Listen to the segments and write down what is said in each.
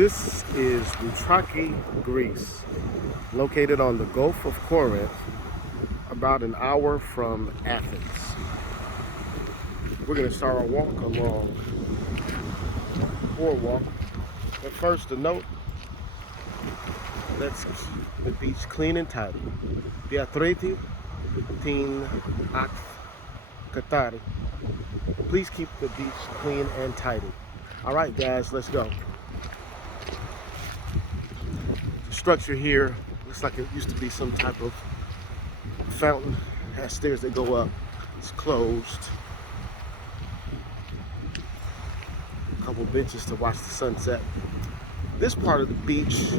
This is Loutraki, Greece, located on the Gulf of Corinth, about an hour from Athens. We're going to start our walk along Boardwalk. But first, a note, let's keep the beach clean and tidy. Glbtrtr. Please keep the beach clean and tidy. All right, guys, let's go. The structure here looks like it used to be some type of fountain. It has stairs that go up. It's closed. A couple benches to watch the sunset. This part of the beach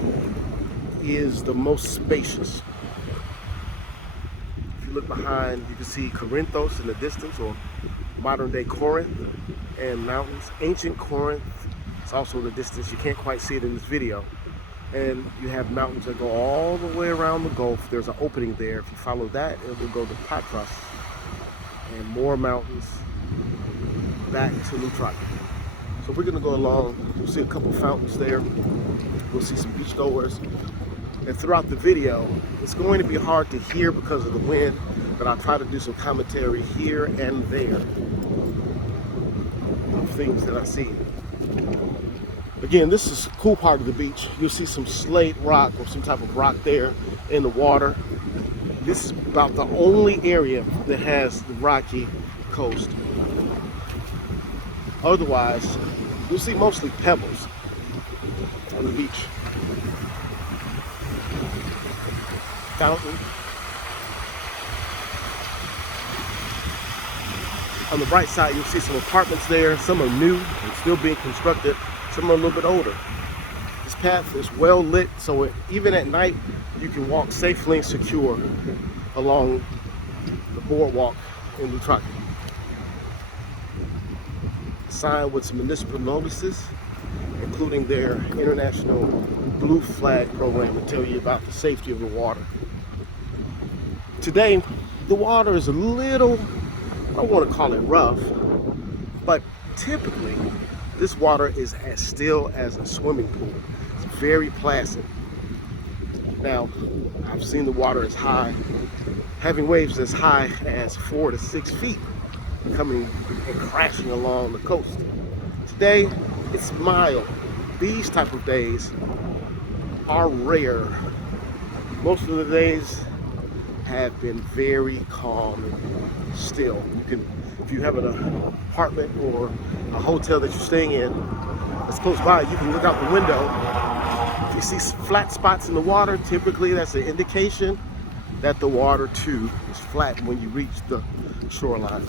is the most spacious. If you look behind, you can see Korinthos in the distance, or modern day Corinth, and mountains. Ancient Corinth is also in the distance. You can't quite see it in this video. And you have mountains that go all the way around the Gulf. There's an opening there. If you follow that, it will go to Patras, and more mountains back to Loutraki. So we're gonna go along. You'll see a couple fountains there. We'll see some beachgoers. And throughout the video, it's going to be hard to hear because of the wind, but I'll try to do some commentary here and there of things that I see. Again, this is a cool part of the beach. You'll see some slate rock or some type of rock there in the water. This is about the only area that has the rocky coast. Otherwise, you'll see mostly pebbles on the beach. Fountain. On the right side, you'll see some apartments there. Some are new and still being constructed. Some are a little bit older. This path is well lit, so even at night, you can walk safely and secure along the boardwalk in Loutraki. Sign with some municipal notices, including their international blue flag program, to tell you about the safety of the water. Today, the water is a little, I don't want to call it rough, but typically this water is as still as a swimming pool. It's very placid. Now, I've seen the water as high, having waves as high as 4 to 6 feet coming and crashing along the coast. Today, it's mild. These type of days are rare. Most of the days have been very calm and still. You can, if you have an apartment or a hotel that you're staying in that's close by, you can look out the window. If you see flat spots in the water, typically that's an indication that the water too is flat when you reach the shoreline.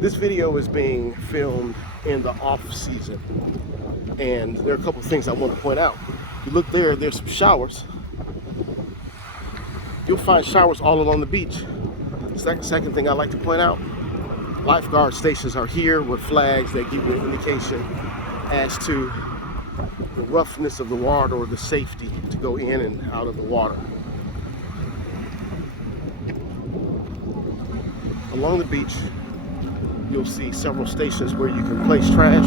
This video is being filmed in the off season, and there are a couple of things I want to point out. You look there, there's some showers. You'll find showers all along the beach. Second thing I like to point out, lifeguard stations are here with flags that give you an indication as to the roughness of the water or the safety to go in and out of the water. Along the beach, you'll see several stations where you can place trash.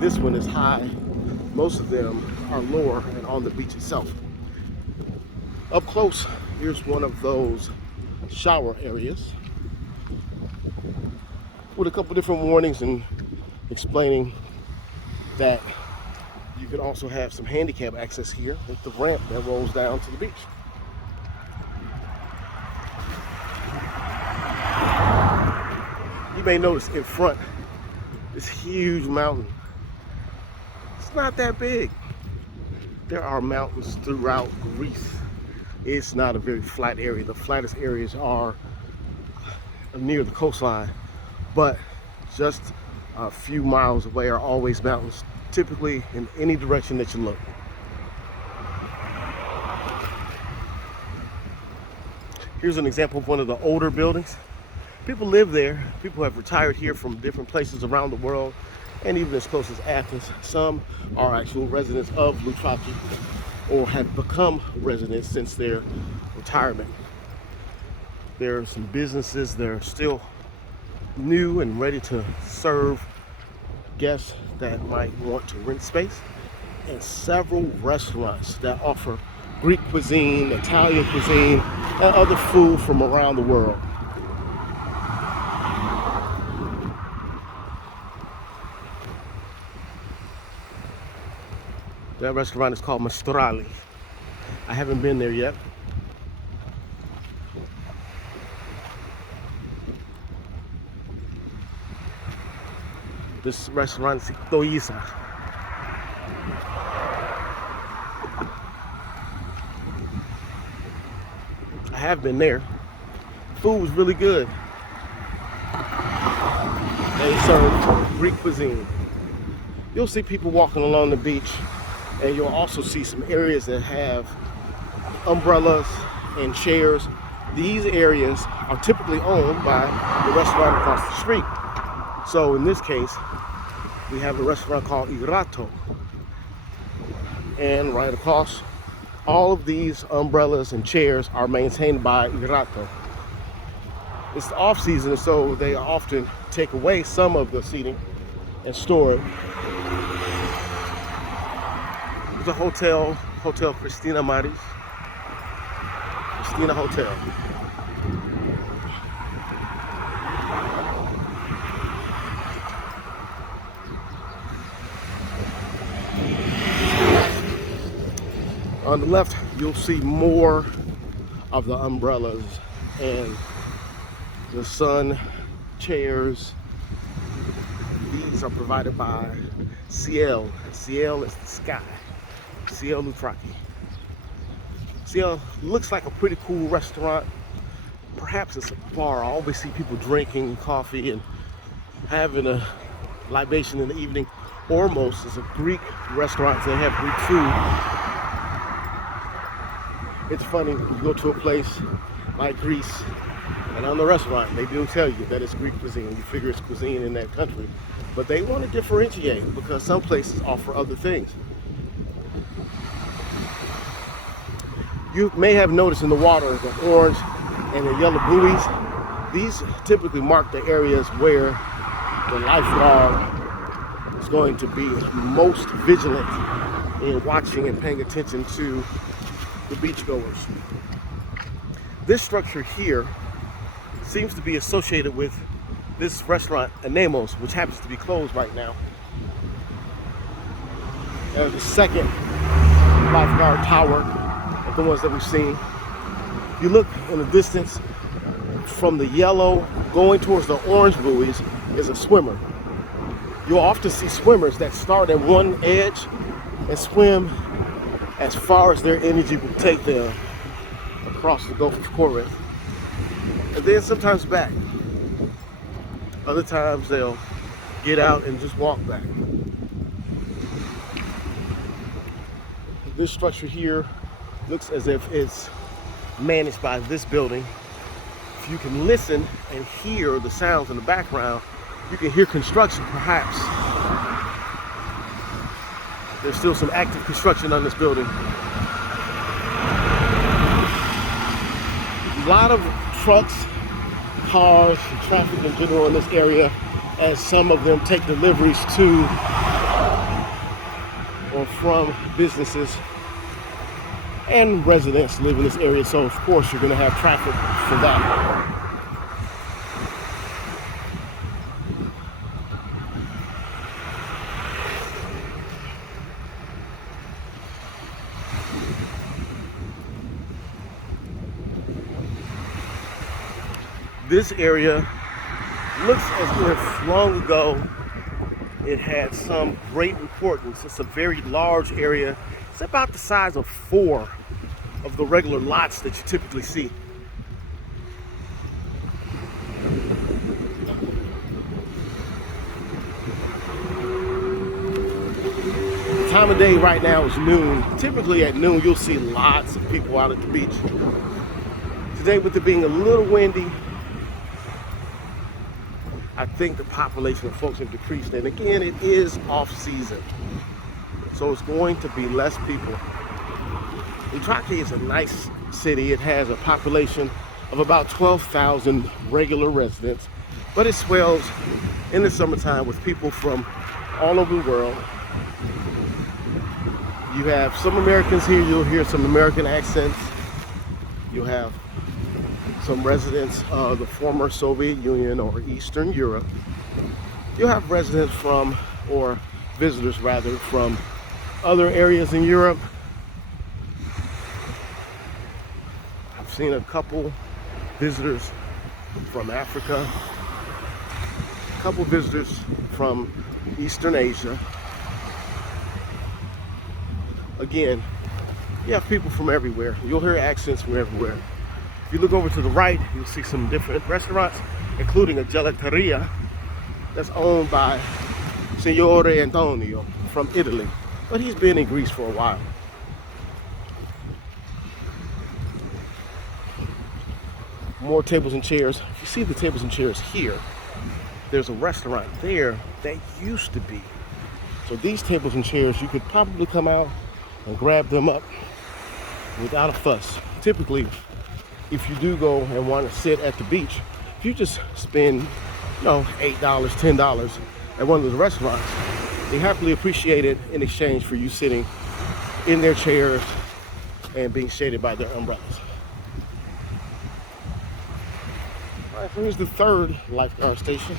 This one is high. Most of them are lower and on the beach itself. Up close, here's one of those shower areas with a couple different warnings and explaining that you can also have some handicap access here with the ramp that rolls down to the beach. You may notice in front this huge mountain. It's not that big. There are mountains throughout Greece. It's not a very flat area. The flattest areas are near the coastline, but just a few miles away are always mountains, typically in any direction that you look. Here's an example of one of the older buildings. People live there. People have retired here from different places around the world, and even as close as Athens. Some are actual residents of Loutraki or have become residents since their retirement. There are some businesses that are still new and ready to serve guests that might want to rent space, and several restaurants that offer Greek cuisine, Italian cuisine, and other food from around the world. That restaurant is called Strolling. I haven't been there yet. This restaurant is Korinthos. I have been there. Food was really good. They serve Greek cuisine. You'll see people walking along the beach, and you'll also see some areas that have umbrellas and chairs. These areas are typically owned by the restaurant across the street. So in this case, we have a restaurant called Korinthos. And right across, all of these umbrellas and chairs are maintained by Korinthos. It's the off season, so they often take away some of the seating and store it. There's a Hotel Christina Maris. Christina Hotel. On the left, you'll see more of the umbrellas and the sun chairs. These are provided by Ciel. Ciel is the sky. Ciel Loutraki. Ciel looks like a pretty cool restaurant. Perhaps it's a bar. I always see people drinking coffee and having a libation in the evening. Ormos is a Greek restaurant. They have Greek food. It's funny, you go to a place like Greece, and on the restaurant, they do tell you that it's Greek cuisine. You figure it's cuisine in that country. But they want to differentiate because some places offer other things. You may have noticed in the water the orange and the yellow buoys. These typically mark the areas where the lifeguard is going to be most vigilant in watching and paying attention to the beachgoers. This structure here seems to be associated with this restaurant, Anemos, which happens to be closed right now. There's the second lifeguard tower of the ones that we've seen. You look in the distance from the yellow going towards the orange buoys is a swimmer. You'll often see swimmers that start at one edge and swim as far as their energy will take them across the Gulf of Corinth, and then sometimes back. Other times they'll get out and just walk back. This structure here looks as if it's managed by this building. If you can listen and hear the sounds in the background, you can hear construction perhaps. There's still some active construction on this building. A lot of trucks, cars, and traffic in general in this area, as some of them take deliveries to or from businesses and residents live in this area. So of course you're going to have traffic for that. This area looks as if long ago it had some great importance. It's a very large area. It's about the size of 4 of the regular lots that you typically see. The time of day right now is noon. Typically at noon you'll see lots of people out at the beach. Today, with it being a little windy, I think the population of folks have decreased, and again, it is off season, so it's going to be less people. Loutraki is a nice city. It has a population of about 12,000 regular residents, but it swells in the summertime with people from all over the world. You have some Americans here, you'll hear some American accents. You'll have some residents of the former Soviet Union or Eastern Europe. You'll have residents from, or visitors rather, from other areas in Europe. I've seen a couple visitors from Africa, a couple visitors from Eastern Asia. Again, you have people from everywhere. You'll hear accents from everywhere. If you look over to the right, you'll see some different restaurants, including a gelateria that's owned by Signore Antonio from Italy, but he's been in Greece for a while. More tables and chairs. If you see the tables and chairs here, there's a restaurant there that used to be. So these tables and chairs, you could probably come out and grab them up without a fuss. Typically, if you do go and want to sit at the beach, if you just spend, $8, $10 at one of those restaurants, they happily appreciate it in exchange for you sitting in their chairs and being shaded by their umbrellas. All right, so here's the third lifeguard station.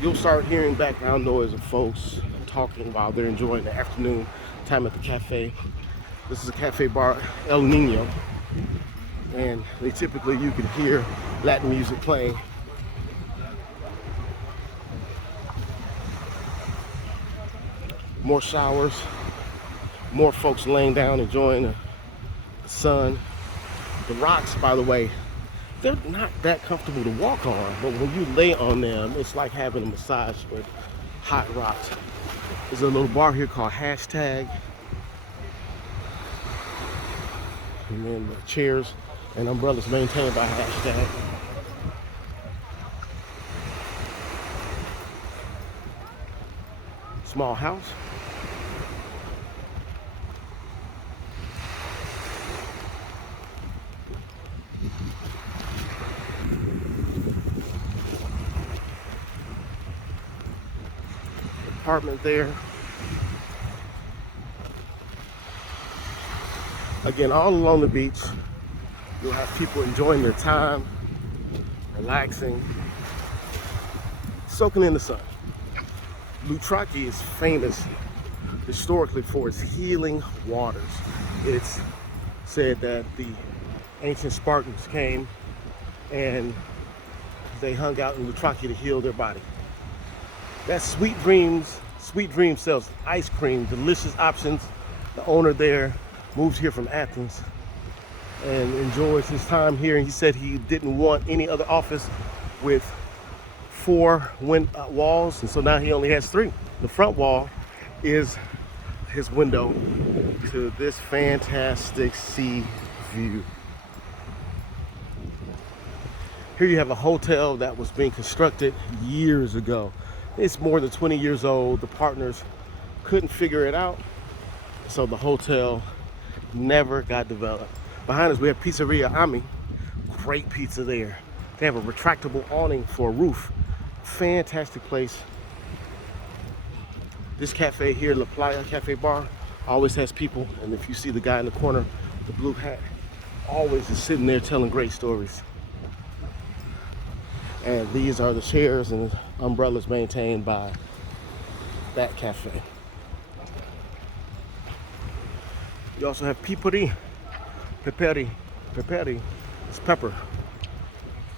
You'll start hearing background noise of folks talking while they're enjoying the afternoon time at the cafe. This is a cafe bar, El Nino, and you can hear Latin music playing. More showers, more folks laying down enjoying the sun. The rocks, by the way, they're not that comfortable to walk on, but when you lay on them, it's like having a massage with hot rocks. There's a little bar here called Hashtag. And then the chairs and umbrellas maintained by Hashtag. Small house. Apartment there. Again, all along the beach, you'll have people enjoying their time, relaxing, soaking in the sun. Loutraki is famous historically for its healing waters. It's said that the ancient Spartans came and they hung out in Loutraki to heal their body. That's Sweet Dreams sells ice cream, delicious options. The owner there moved here from Athens and enjoys his time here. And he said he didn't want any other office with 4 walls, and so now he only has 3. The front wall is his window to this fantastic sea view. Here you have a hotel that was being constructed years ago. It's more than 20 years old. The partners couldn't figure it out, so the hotel never got developed. Behind us we have Pizzeria Ami. Great pizza there. They have a retractable awning for a roof. Fantastic place. This cafe here, La Playa Cafe Bar, always has people, and if you see the guy in the corner, the blue hat, always is sitting there telling great stories. And these are the chairs and umbrellas maintained by that cafe. You also have piperi. Peperi, it's pepper.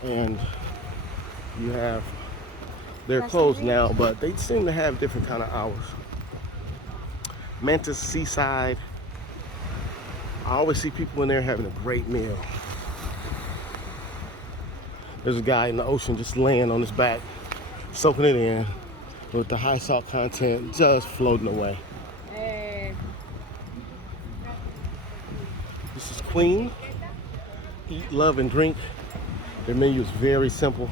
And you have, they're closed now, but they seem to have different kind of hours. Mantis Seaside. I always see people in there having a great meal. There's a guy in the ocean just laying on his back, soaking it in with the high salt content just floating away. This is Queen. Eat, love, and drink. Their menu is very simple.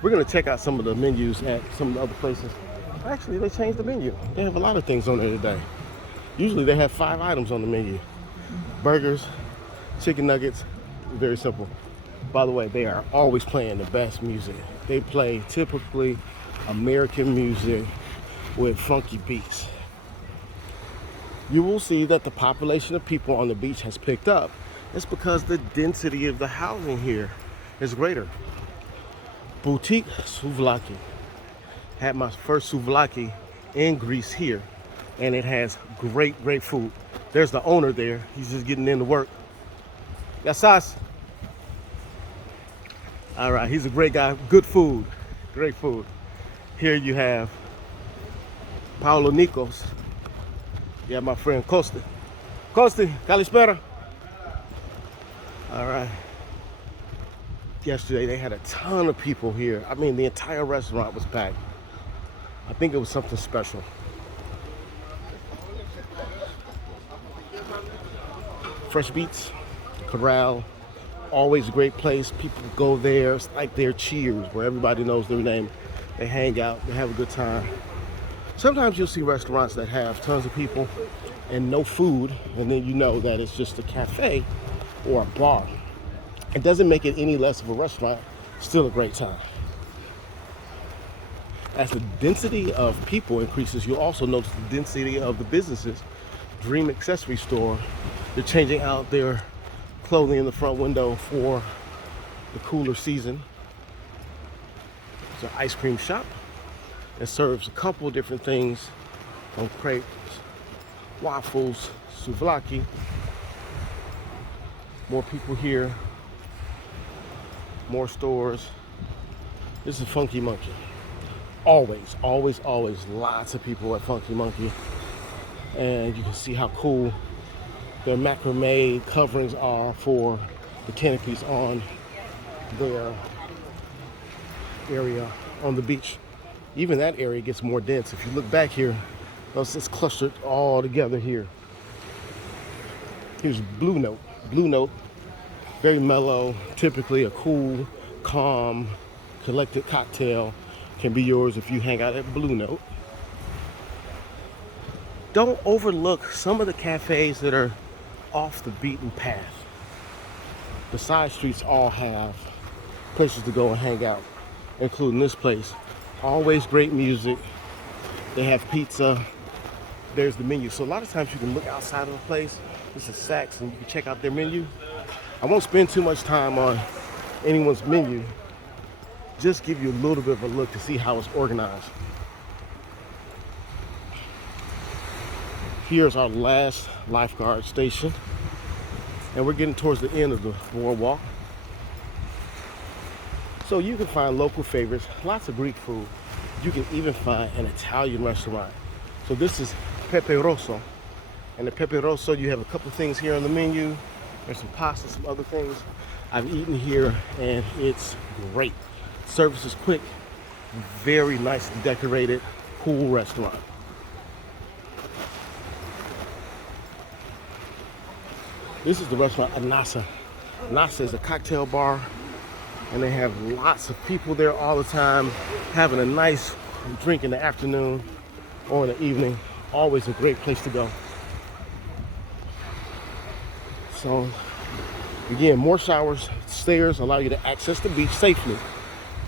We're gonna check out some of the menus at some of the other places. Actually, they changed the menu. They have a lot of things on there today. Usually they have 5 items on the menu. Burgers, chicken nuggets, very simple. By the way, they are always playing the best music. They play typically American music with funky beats. You will see that the population of people on the beach has picked up. It's because the density of the housing here is greater. Boutique souvlaki. Had my first souvlaki in Greece here, and it has great food. There's the owner there. He's just getting into work. Yassas. All right, he's a great guy. Good food, great food. Here you have Paolo Nikos. You have my friend Costi. Costi, kalispera. All right. Yesterday they had a ton of people here. I mean, the entire restaurant was packed. I think it was something special. Fresh Beats, Corral, always a great place. People go there. It's like their Cheers, where everybody knows their name. They hang out, they have a good time. Sometimes you'll see restaurants that have tons of people and no food, and then you know that it's just a cafe or a bar. It doesn't make it any less of a restaurant, still a great time. As the density of people increases, you'll also notice the density of the businesses. Dream Accessory Store, they're changing out their clothing in the front window for the cooler season. It's an ice cream shop that serves a couple of different things, from crepes, waffles, souvlaki. More people here, more stores. This is Funky Monkey. Always lots of people at Funky Monkey. And you can see how cool their macrame coverings are for the canopies on their area on the beach. Even that area gets more dense. If you look back here, notice it's clustered all together here. Here's Blue Note. Blue Note, very mellow, typically a cool, calm, collected cocktail can be yours if you hang out at Blue Note. Don't overlook some of the cafes that are off the beaten path. The side streets all have places to go and hang out, including this place. Always great music. They have pizza. There's the menu. So a lot of times you can look outside of the place. This is Saks, and you can check out their menu. I won't spend too much time on anyone's menu. Just give you a little bit of a look to see how it's organized. Here's our last lifeguard station, and we're getting towards the end of the boardwalk. So you can find local favorites, lots of Greek food. You can even find an Italian restaurant. So this is Pepe Rosso. And the Pepe Rosso, you have a couple things here on the menu. There's some pasta, some other things. I've eaten here and it's great. Service is quick, very nicely decorated, cool restaurant. This is the restaurant Anasa. Anasa is a cocktail bar, and they have lots of people there all the time, having a nice drink in the afternoon or in the evening. Always a great place to go. So, again, more showers, stairs allow you to access the beach safely.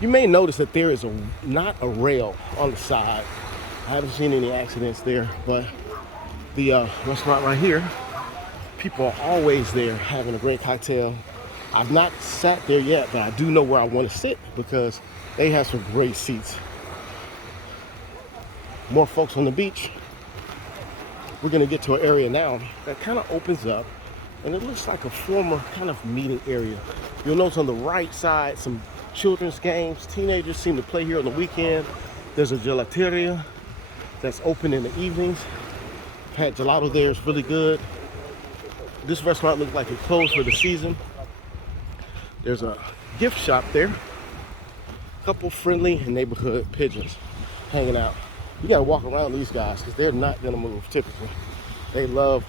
You may notice that there is not a rail on the side. I haven't seen any accidents there, but the restaurant right here, people are always there having a great cocktail. I've not sat there yet, but I do know where I want to sit because they have some great seats. More folks on the beach. We're gonna get to an area now that kind of opens up, and it looks like a former kind of meeting area. You'll notice on the right side some children's games. Teenagers seem to play here on the weekend. There's a gelateria that's open in the evenings. Had gelato there, it's really good. This restaurant looks like it closed for the season. There's a gift shop there. Couple friendly and neighborhood pigeons hanging out. You gotta walk around these guys because they're not gonna move typically. They love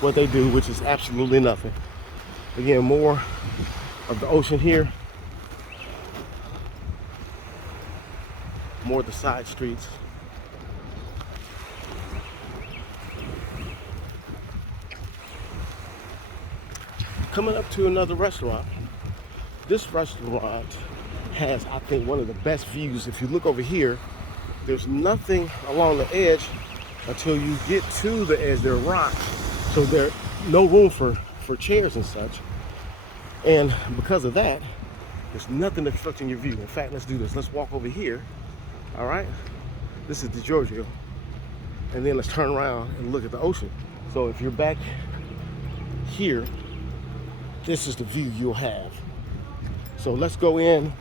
what they do, which is absolutely nothing. Again, more of the ocean here. More of the side streets. Coming up to another restaurant. This restaurant has, I think, one of the best views. If you look over here, there's nothing along the edge until you get to the edge. There are rocks, so there's no room for chairs and such. And because of that, there's nothing obstructing your view. In fact, let's do this. Let's walk over here. All right. This is the Giorgio. And then let's turn around and look at the ocean. So if you're back here, this is the view you'll have. So let's go in.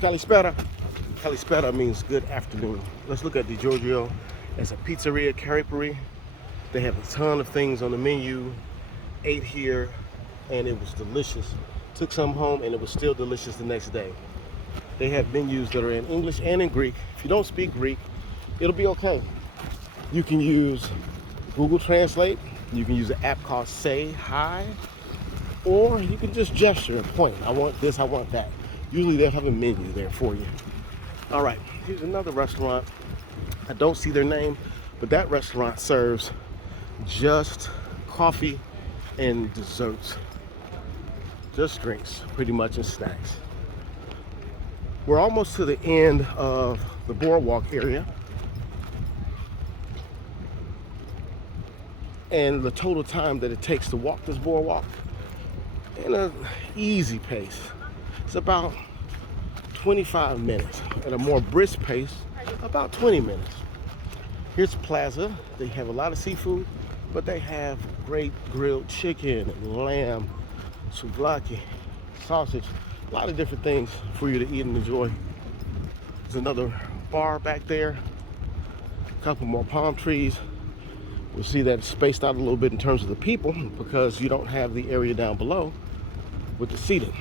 Kalispera. Kalispera means good afternoon. Let's look at the Giorgio. It's a pizzeria, creperie. They have a ton of things on the menu. Ate here and it was delicious. Took some home and it was still delicious the next day. They have menus that are in English and in Greek. If you don't speak Greek, it'll be okay. You can use Google Translate. You can use an app called Say Hi, or you can just gesture and point. I want this, I want that. Usually they'll have a menu there for you. All right, here's another restaurant. I don't see their name, but that restaurant serves just coffee and desserts. Just drinks, pretty much, and snacks. We're almost to the end of the Boardwalk area. And the total time that it takes to walk this boardwalk in an easy pace, it's about 25 minutes. At a more brisk pace, about 20 minutes. Here's the plaza. They have a lot of seafood, but they have great grilled chicken, lamb, souvlaki, sausage, a lot of different things for you to eat and enjoy. There's another bar back there, a couple more palm trees. We'll see that it's spaced out a little bit in terms of the people because you don't have the area down below with the seating.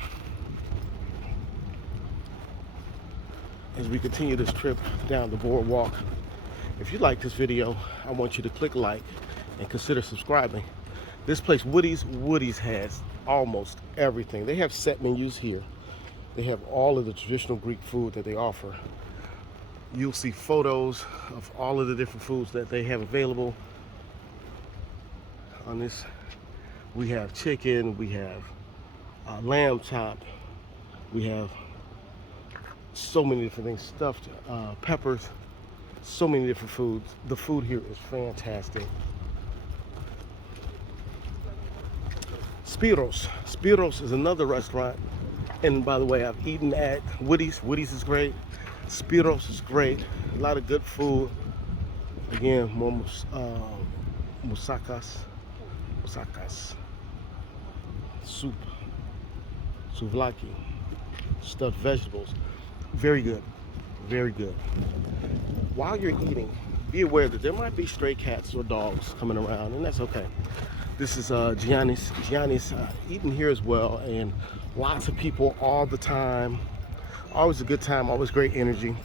As we continue this trip down the boardwalk, if you like this video, I want you to click like and consider subscribing. This place, Woody's has almost everything. They have set menus here. They have all of the traditional Greek food that they offer. You'll see photos of all of the different foods that they have available. On this, we have chicken, we have lamb chop, we have so many different things, stuffed peppers, so many different foods. The food here is fantastic. Spiros is another restaurant, and by the way, I've eaten at Woody's. Woody's is great. Spiros is great. A lot of good food. Again, more moussakas, soup, souvlaki, stuffed vegetables. Very good, very good. While you're eating, be aware that there might be stray cats or dogs coming around, and that's okay. This is Giannis eating here as well, and lots of people all the time. Always a good time, always great energy.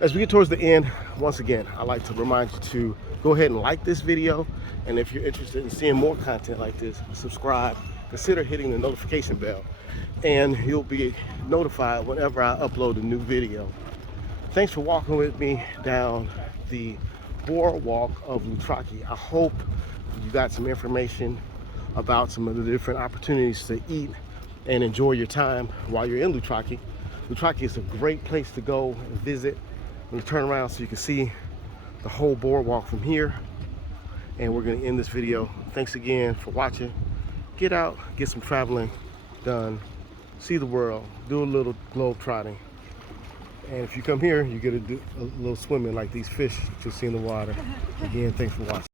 As we get towards the end, once again, I'd like to remind you to go ahead and like this video, and if you're interested in seeing more content like this, subscribe. Consider hitting the notification bell, and you'll be notified whenever I upload a new video. Thanks for walking with me down the boardwalk of Loutraki. I hope you got some information about some of the different opportunities to eat and enjoy your time while you're in Loutraki. Loutraki is a great place to go and visit. I'm going to turn around so you can see the whole boardwalk from here. And we're going to end this video. Thanks again for watching. Get out, get some traveling done, see the world, do a little globe trotting. And if you come here, you get to do a little swimming like these fish that you'll see in the water. Again, thanks for watching.